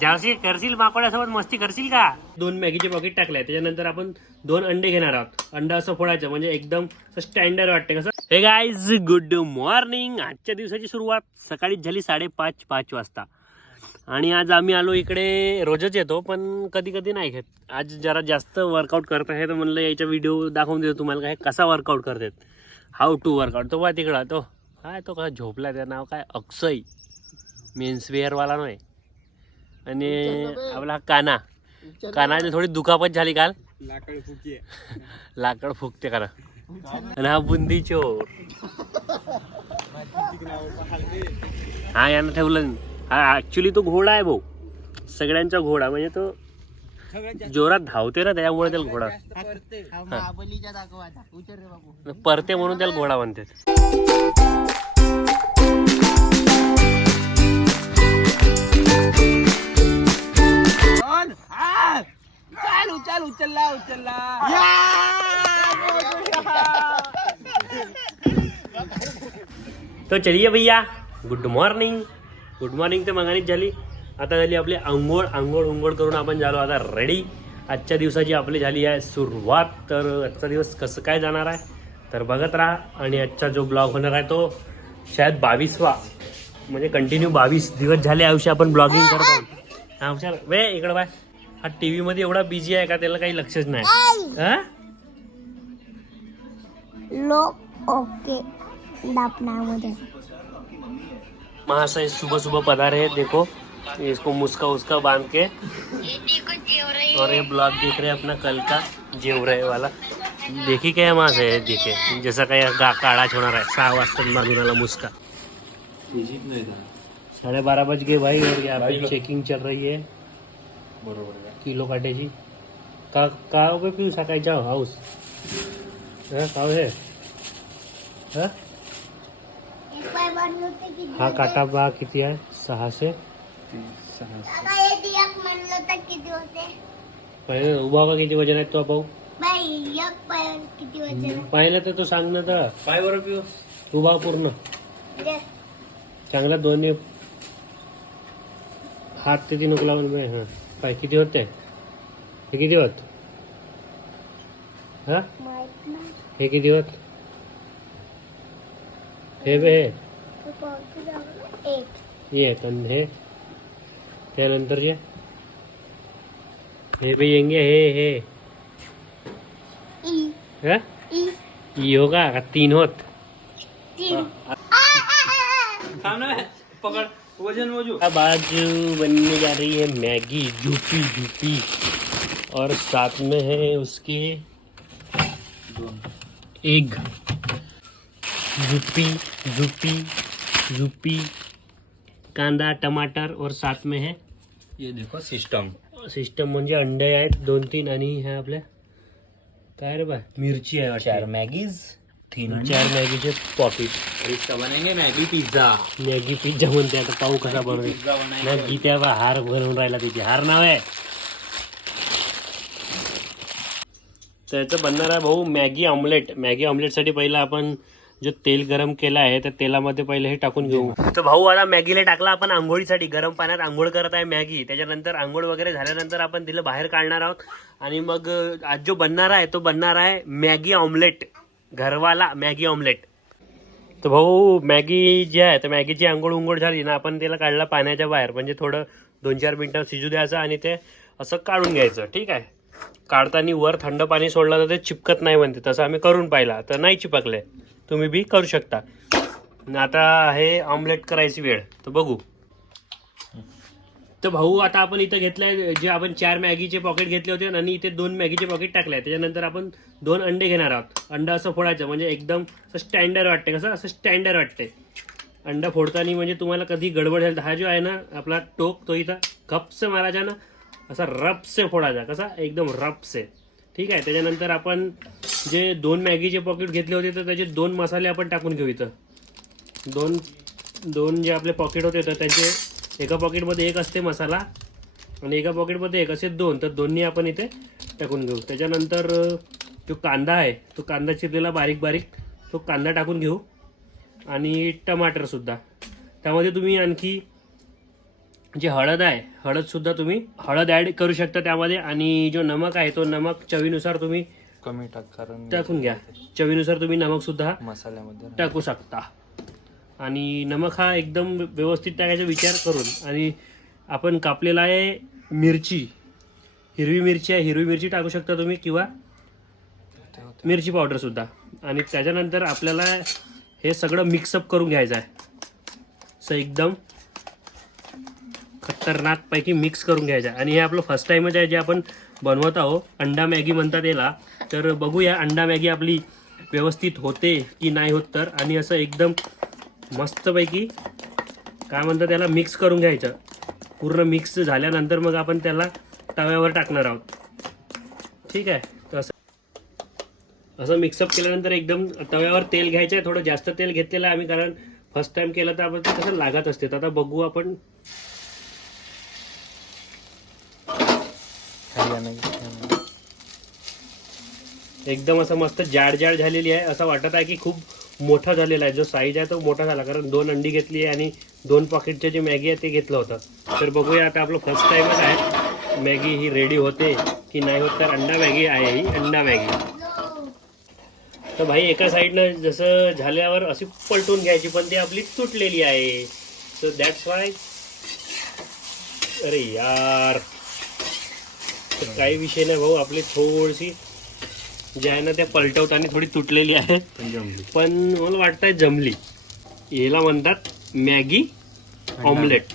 जावशी करशील माकोड्यासोबत मस्ती करशील का? दोन मॅगीचे पॉकेट टाकले त्याच्यानंतर आपण दोन अंडे घेणार आहोत. अंडा असं फोडायचं म्हणजे एकदम स्टँडर्ड वाटते कसं? हे गाईज गुड मॉर्निंग आजच्या दिवसाची सुरुवात सकाळीच झाली साडेपाच पाच वाजता. आणि आज आम्ही आलो इकडे रोजच येतो पण कधी कधी नाही घेत. आज जरा जास्त वर्कआउट करत आहे तर म्हणलं याच्या व्हिडिओ दाखवून देतो तुम्हाला काय कसा वर्कआउट करतात. हाऊ टू वर्कआउट तो बा तिकडा तो. काय तो का झोपला त्या नाव काय? अक्षय. मेन्सवेअरवाला नाही. आणि आपला हा काना. कानाची थोडी दुखापत झाली काल. लाकड फुकी लाकड फुकते करा आणि हा बुंदी चोर. हा यानं ठेवलं. हा ऍक्च्युली तो घोडा आहे भाऊ. सगळ्यांचा घोडा. म्हणजे तो जोरात धावते ना त्याच्यामुळे त्याला घोडा. परते म्हणून त्याला घोडा म्हणतात. चाल उचल उचलला उचलला. तो चलिए भैया गुड मॉर्निंग गुड मॉर्निंग ते मगानीच झाली. आता झाली आपली आंघोळ आंघोळ उंघोळ करून आपण झालो आता रेडी आजच्या दिवसाची आपली झाली आहे सुरुवात. तर आजचा दिवस कसं काय जाणार आहे? तर बघत राहा. आणि आजचा जो ब्लॉग होणार आहे तो शायद बावीसवा. म्हणजे कंटिन्यू बावीस दिवस झाले आयुष्य आपण ब्लॉगिंग करत आहोत. हा हुशार. वे इकडं बाय. हा टी व्हीमध्ये एवढा बिझी आहे का त्याला काही लक्षच नाही? हा? लोक ओके. डापण्यामध्ये महाशय सुबह सुबह पधारे हैं देखो. इसको मुस्का उसका बांध के. और ये ब्लॉग देख रहे हैं अपना कल का जेवराय वाला. देखी क्या महाशय है देखे. जैसा काय गा काळा होणार आहे सहा वाजता मागून आला मुस्का. साढ़े बारह बज गए भाई और यहाँ पे चेकिंग चल रही है। किलो काट्याची. का का पे पिऊ सकाळच्या हाऊस? हा काव हे? हा काटा बा किती आहे? सहाशे? पहिले उभा बा किती वजन आहे तो भाऊ? पाहिलं तर तो सांग ना तर. पाय बरं पिऊ. उभा पूर्ण. चांगला दोन्ही. हात ते नको लावून हा. पाय किती होते? हे किती होत? हा? हे किती होत? हे बे. हे. एक ये आणि हे. त्यानंतरचे हे बे येंगे हे हे. हा? ई होगा का तीन होत? तीन. पकड. वजन मोजू. अब आज बनने जा रही है मैगी झूपी झूपी और साथ में है उसके एग। झूपी झूपी झूपी कांदा टमाटर और साथ में है। ये देखो सिस्टम सिस्टम म्हणजे अंडे आहेत दोन तीन आणि ह्या आपल्या काय रे बा मिरची आहे चार. मैगीज. तीन चार मॅगीचे पॉकेट इसका बनेंगे मैगी पिज्जा मॅगी पिझ्झा म्हणते आता पाहू कसा बनवेल पिज्जा बनाएंगे. नाही गीत्या बा हार बनवून राहिला तिची हार नाव आहे. त्याचं बनणार आहे भाऊ मॅगी ऑमलेट मॅगी ऑमलेटसाठी पहिलं आपण जो तेल गरम केलं आहे त्या तेलामध्ये पहिले हे टाकून घेऊ. तर भाऊ आता मॅगीला टाकला आपण आंघोळीसाठी. गरम पाण्यात आंघोळ करत आहे मॅगी. त्याच्यानंतर आंघोळ वगैरे झाल्यानंतर आपण तिला बाहेर काढणार आहोत. आणि मग अं, आज जो बनणार आहे तो बनणार आहे मॅगी ऑमलेट घरवाला मॅगी ऑमलेट. तर भाऊ मॅगी जी आहे तर मॅगीची आंघोळ उंघोळ झाली ना आपण त्याला काढला पाण्याच्या बाहेर. म्हणजे थोडं दोन चार मिनटं शिजू द्यायचं आणि ते असं काढून घ्यायचं. ठीक आहे? काढताना वर थंड पाणी सोडलं तर ते चिपकत नाही म्हणते. तसं आम्ही करून पाहिला तर नाही चिपकले. तुम्ही बी करू शकता. आता आहे ऑमलेट करायची वेळ. तर बघू. तर भाऊ आता आपण इथं घेतलंय जे आपण चार मॅगीचे पॉकेट घेतले होते आणि इथे दोन मॅगीचे पॉकेट टाकले. त्याच्यानंतर आपण दोन अंडे घेणार आहोत. अंडा असं फोडायचं म्हणजे एकदम असं स्टँडर्ड वाटते. कसं? असं स्टँडर्ड वाटते. अंडा फोडताना म्हणजे तुम्हाला कधी गडबड झाली तर हा जो आहे ना आपला टोक तो इथं कपसे मारायचा ना असा रपसे फोडायचा. कसा? एकदम रपसे. ठीक आहे? त्याच्यानंतर आपण जे दोन मॅगीचे पॉकेट घेतले होते तर त्याचे दोन मसाले आपण टाकून घेऊ इथं. दोन दोन जे आपले पॉकेट होते तर त्यांचे एका पॉकेटमध्ये एक असते मसाला आणि एका पॉकेटमध्ये एक असे दोन. तर दोन्ही आपण इथे टाकून घेऊ. त्याच्यानंतर जो कांदा आहे तो कांदा चिरलेला बारीक बारीक तो कांदा टाकून घेऊ. आणि टमाटरसुद्धा त्यामध्ये तुम्ही आणखी जे हळद आहे हळद सुद्धा तुम्ही हळद ऍड करू शकता त्यामध्ये. आणि जो नमक आहे तो नमक चवीनुसार तुम्ही कमी टाक कारण टाकून घ्या. चवीनुसार तुम्ही नमक सुद्धा मसाल्यामध्ये टाकू शकता. आणि नमक हा एकदम व्यवस्थित टाकायचा विचार करून. आणि आपण कापलेला आहे मिरची. हिरवी मिरची आहे. हिरवी मिरची टाकू शकता तुम्ही किंवा मिरची पावडरसुद्धा आणि त्याच्यानंतर आपल्याला हे सगळं मिक्सअप करून घ्यायचं आहे. असं एकदम खतरनाकपैकी मिक्स करून घ्यायचं आहे. आणि हे आपलं फर्स्ट टाईमच आहे जे आपण बनवत आहोत. अंडा मॅगी म्हणतात याला. तर बघूया अंडा मॅगी आपली व्यवस्थित होते की नाही होत तर. आणि असं एकदम मस्तपैकी काय म्हणतात त्याला मिक्स करून घ्यायचं. पूर्ण मिक्स झाल्यानंतर मग आपण त्याला तव्यावर टाकणार आहोत. ठीक आहे? तसं असं मिक्सअप केल्यानंतर एकदम तव्यावर तेल घ्यायचं आहे थोडं जास्त तेल घेतलेलं आहे आम्ही कारण फर्स्ट टाइम केलं तर आपण ते कसं लागत असते. तर आता बघू आपण. एकदम असं मस्त जाड जाड झालेली आहे. असं वाटत आहे की खूप मोठा झालेला आहे. जो साईज आहे तो मोठा झाला. कारण दोन अंडी घेतली आहे आणि दोन पॉकेटचे जे मॅगी आहे ते घेतलं होतं. तर बघूया आता आपलं फर्स्ट टाइमच आहे. मॅगी ही रेडी होते की नाही होत तर अंडा मॅगी आहे ही अंडा मॅगी तर भाई एका साईडनं जसं झाल्यावर अशी पलटून घ्यायची पण ती आपली तुटलेली आहे. सो दॅट्स वाय अरे यार. तर काही विषय नाही भाऊ आपली थोडीशी जे आहे ना त्या पलटवताना थोडी तुटलेली आहे. पण मला वाटतंय जमली. याला म्हणतात मॅगी ऑमलेट.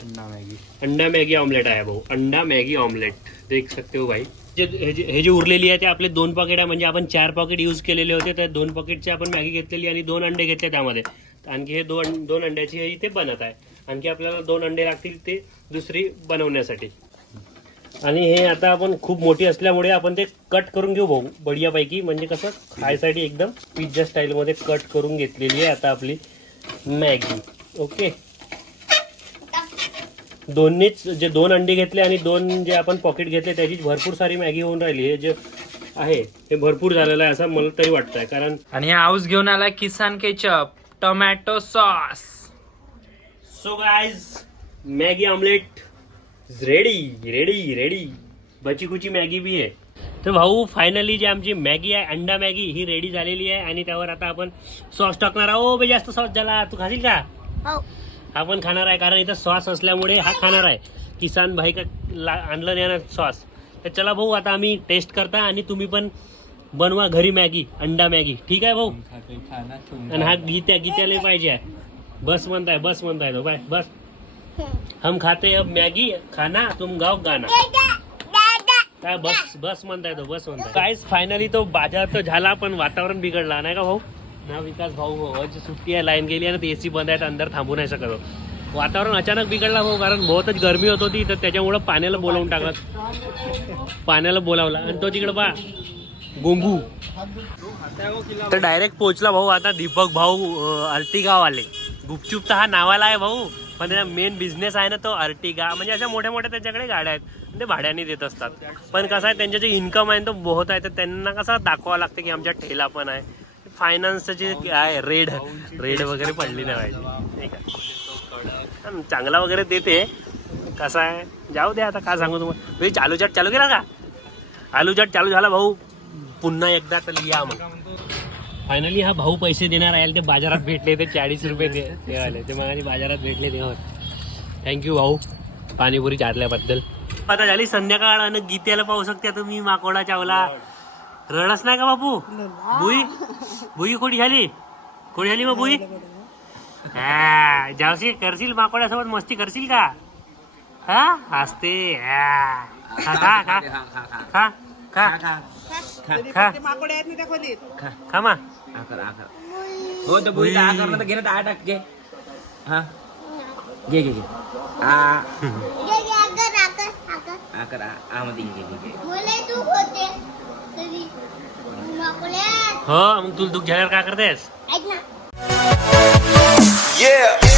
अंडा मॅगी. ऑमलेट आहे भाऊ. अंडा मॅगी ऑमलेट. देख सकते हो भाई. जे हे जे हे जे उरलेली आहे ते आपले दोन पॉकेट आहे. म्हणजे आपण चार पॉकेट यूज केलेले होते. तर दोन पॉकेटचे आपण मॅगी घेतलेली आणि दोन अंडे घेतले त्यामध्ये. आणखी हे दोन दोन अंड्याची हे इथे बनत आहे. आणखी आपल्याला दोन अंडे लागतील ते दुसरी बनवण्यासाठी. आणि हे आता आपण खूप मोठी असल्यामुळे आपण ते कट करून घेऊ भाऊ बढियापैकी. म्हणजे कसं खायसाठी एकदम पिझ्झा स्टाईलमध्ये कट करून घेतलेली आहे आता आपली मॅगी. ओके? दोन्हीच जे दोन अंडी घेतले आणि दोन जे आपण पॉकेट घेतले त्याची भरपूर सारी मॅगी होऊन राहिली. हे जे आहे हे भरपूर झालेलं आहे असं मला तरी वाटतंय. कारण आणि हा हाऊस घेऊन आला Kisan ketchup tomato sauce. So guys Maggi omelette ready ready ready. बची कुची मॅगी बी आहे. तर भाऊ फायनली जी आमची मॅगी आहे अंडा मॅगी ही रेडी झालेली आहे आणि त्यावर आता आपण सॉस टाकणार आहोत. ओ बे जास्त सॉस झाला तू खाशील का? हो. हा खाणार आहे कारण इथं सॉस असल्यामुळे हा खाणार आहे. किसान भाई का ला- आणलं नाही ना सॉस तर चला भाऊ आता आम्ही टेस्ट करता आणि तुम्ही पण बनवा घरी मॅगी अंडा मॅगी. ठीक आहे भाऊ? आणि हा गीत्या गीत्याला पाहिजे आहे. बस म्हणताय बस म्हणताय तो. बाय बस. हम खाते अब मॅगी खाना तुम गाव गाना। काय बस बस म्हणताय तो बस म्हणताय काय फायनली तो बाजार तर झाला पण वातावरण बिघडला नाही का भाऊ? ना विकास भाऊ हो आज सुट्टी आहे लाईन गेली आणि एसी बंद आहे तर अंदर थांबू नाही शकत हो. वातावरण अचानक बिघडला भाऊ कारण बहुतच गरमी होत होती तर त्याच्यामुळं पाण्याला बोलावून टाकलं. पाण्याला बोलावला. आणि तो तिकडे पा गोंगू. तर डायरेक्ट पोहोचला भाऊ आता दीपक भाऊ अर्टिगा वाले गुपचूप तर हा नावाला आहे भाऊ. पण त्याचा मेन बिझनेस आहे ना तो अर्टिगा. म्हणजे अशा मोठ्या मोठ्या त्यांच्याकडे गाड्या आहेत. ते भाड्याने देत असतात. पण कसं आहे त्यांचे जे इन्कम आहे तो बहुत आहे. तर त्यांना कसं दाखवावं लागतं की आमच्या ठेला पण आहे. फायनान्सचं जे काय रेड. रेड वगैरे पडली नाही पाहिजे. ठीक आहे. चांगला वगैरे देते. कसं आहे जाऊ दे आता काय सांगू तुम्हाला. म्हणजे तुम्ही चालू चाट चालू केला का? आलू चाट चालू झाला भाऊ. पुन्हा एकदा तर या मग. फायनली हा भाऊ पैसे देणार आहे ते बाजारात भेटले ते चाळीस रुपये दे देवाले ते मग बाजारात भेटले तेव्हा थँक्यू भाऊ. पाणीपुरी चारल्याबद्दल. आता झाली संध्याकाळ आणि गीत्याला पाहू शकता तुम्ही माकोडा चावला. रडस नाही का बापू? बुई? बुई कोणी झाली? कोणी झाली मग बुई? हा जावशी करशील माकोड्यासोबत मस्ती करशील का? हा? हसते. हा. खा खा. खा खा. खा. खा. माकडे आहेत ना त्या खोलीत. खा. मा. आकर आकर. हो तर बुई आकर ना तर घे. हा? घे घे घे. आ. आकर आ मध्ये घे घे घे. तू हो मग तुला दुःख झाल्यावर काय करतेस? ऐक ना. Yeah.